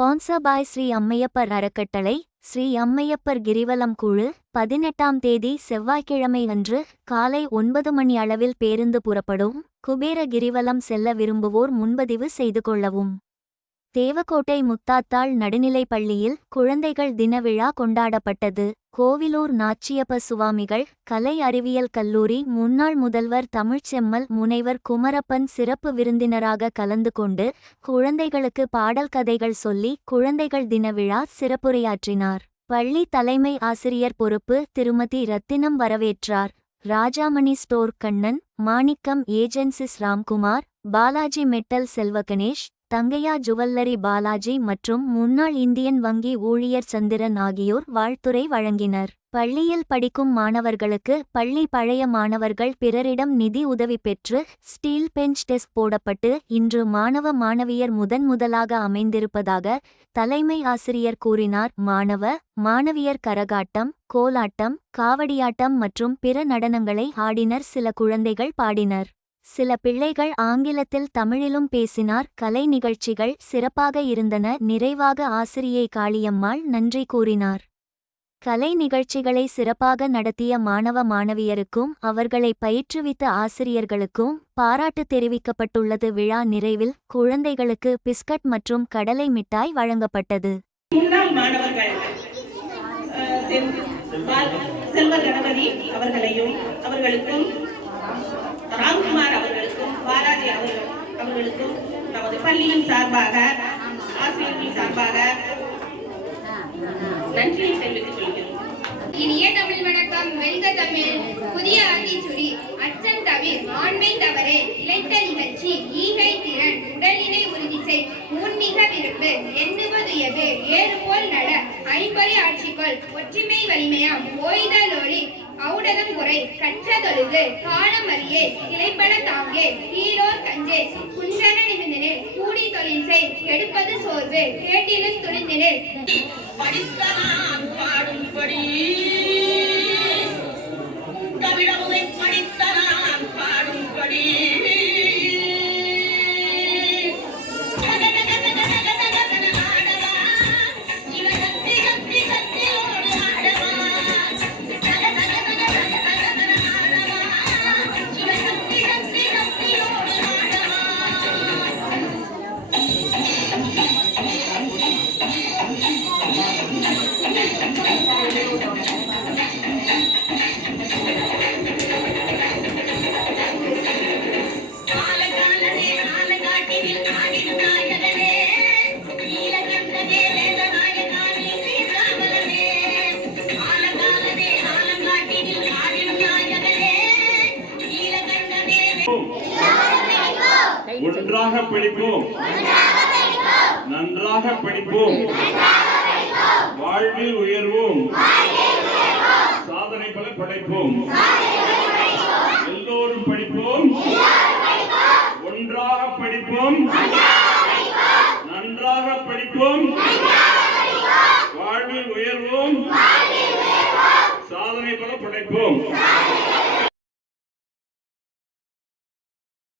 Sponsor பாய் ஸ்ரீ அம்மையப்பர் அறக்கட்டளை. ஸ்ரீ அம்மையப்பர் கிரிவலம் குழு 18ஆம் தேதி செவ்வாய்க்கிழமை அன்று காலை 9 மணி அளவில் பேருந்து புறப்படும். குபேர கிரிவலம் செல்ல விரும்புவோர் முன்பதிவு செய்து கொள்ளவும். தேவக்கோட்டை முத்தாத்தாள் நடுநிலைப் பள்ளியில் குழந்தைகள் தின விழா கொண்டாடப்பட்டது. கோவிலூர் நாச்சியப்ப சுவாமிகள் கலை அறிவியல் கல்லூரி முன்னாள் முதல்வர் தமிழ்ச்செம்மல் முனைவர் குமரப்பன் சிறப்பு விருந்தினராக கலந்து கொண்டு குழந்தைகளுக்கு பாடல் கதைகள் சொல்லி குழந்தைகள் தின விழா சிறப்புரையாற்றினார். பள்ளி தலைமை ஆசிரியர் பொறுப்பு திருமதி ரத்தினம் வரவேற்றார். ராஜாமணி ஸ்டோர் கண்ணன், மாணிக்கம் ஏஜென்சிஸ் ராம்குமார், பாலாஜி மெட்டல் செல்வகணேஷ், தங்கையா ஜுவல்லரி பாலாஜி மற்றும் முன்னாள் இந்தியன் வங்கி ஊழியர் சந்திரன் ஆகியோர் வாழ்த்துரை வழங்கினர். பள்ளியில் படிக்கும் மாணவர்களுக்கு பள்ளி பழைய மாணவர்கள் பிறரிடம் நிதி உதவி பெற்று ஸ்டீல் பெஞ்ச் டெஸ்க் போடப்பட்டு இன்று மாணவ மாணவியர் முதலாக அமைந்திருப்பதாக தலைமை ஆசிரியர் கூறினார். மாணவியர் கரகாட்டம், கோலாட்டம், காவடியாட்டம் மற்றும் பிற நடனங்களை ஆடினர். சில குழந்தைகள் பாடினர். சில பிள்ளைகள் ஆங்கிலத்தில் தமிழிலும் பேசினார். கலை நிகழ்ச்சிகள் சிறப்பாக இருந்தன. நிறைவாக ஆசிரியை காளியம்மாள் நன்றி கூறினார். கலை நிகழ்ச்சிகளை சிறப்பாக நடத்திய மாணவ மாணவியருக்கும் அவர்களை பயிற்றுவித்த ஆசிரியர்களுக்கும் பாராட்டு தெரிவிக்கப்பட்டுள்ளது. விழா நிறைவில் குழந்தைகளுக்கு பிஸ்கட் மற்றும் கடலை மிட்டாய் வழங்கப்பட்டது. ராம்குமார் அவர்களுக்கும் பாலாஜி அவர்களுக்கும் நமது பள்ளியின் சார்பாக ஆசிரியர்கள் சார்பாக நன்றியை தெரிவித்துக் கொள்கிறோம். இனிய தமிழ் வணக்கம். வெல்க தமிழ். புதிய ஆத்திச்சுடி அச்சம் தவிர் ஆண்மை தவறு இழைத்த நிகழ்ச்சி ஈகை திறன் உடலினை உறுதி செய் ஊன்மிக விருப்பு எண்ணுவதுயது ஏறுபோல் நட ஐம்பொறி ஆட்சிக்குள் ஒற்றுமை வலிமையாம் ஓய்தலொளி ஔடதம் குறை கற்றதொழுது காணமறியே கிளைப்பட தாங்கே கீழோர் கஞ்சே குன்றன நிமிந்தனில் கூடி தொழில் செய் எடுப்பது சோர்வு கேட்டிலும் துணிந்தனில் படித்தனான் பாடும்படி தமிழமுதை படித்தனான் பாடும்படி ஒன்றாக படிப்போம், நன்றாக படிப்போம், வாழ்வில் உயர்வோம், சாதனை பல படைப்போம். எல்லோரும் படிப்போம், ஒன்றாக படிப்போம், நன்றாக படிப்போம், வாழ்வில் உயர்வோம், சாதனை பல படைப்போம்.